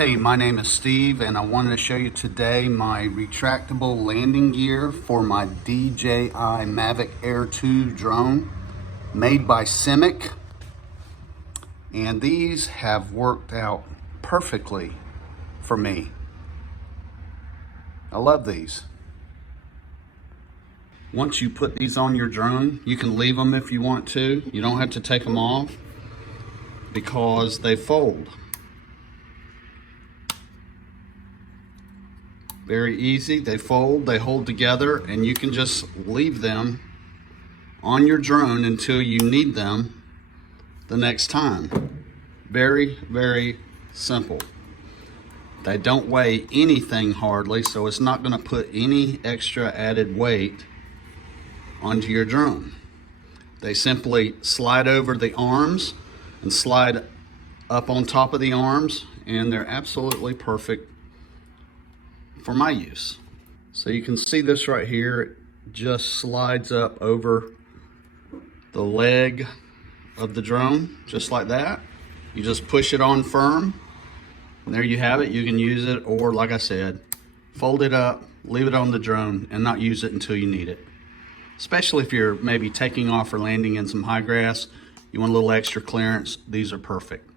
Hey, my name is Steve and I wanted to show you today my retractable landing gear for my DJI Mavic Air 2 drone made by Symik. And these have worked out perfectly for me. I love these. Once you put these on your drone, you can leave them if you want to. You don't have to take them off because they fold. Very easy, they fold, they hold together, and you can just leave them on your drone until you need them the next time. Very, very simple. They don't weigh anything hardly, so it's not gonna put any extra added weight onto your drone. They simply slide over the arms and slide up on top of the arms, and they're absolutely perfect for my use. So you can see this right here, it just slides up over the leg of the drone, just like that. You just push it on firm, and there you have it. You can use it, or like I said, fold it up, leave it on the drone, and not use it until you need it. Especially if you're maybe taking off or landing in some high grass, you want a little extra clearance, these are perfect.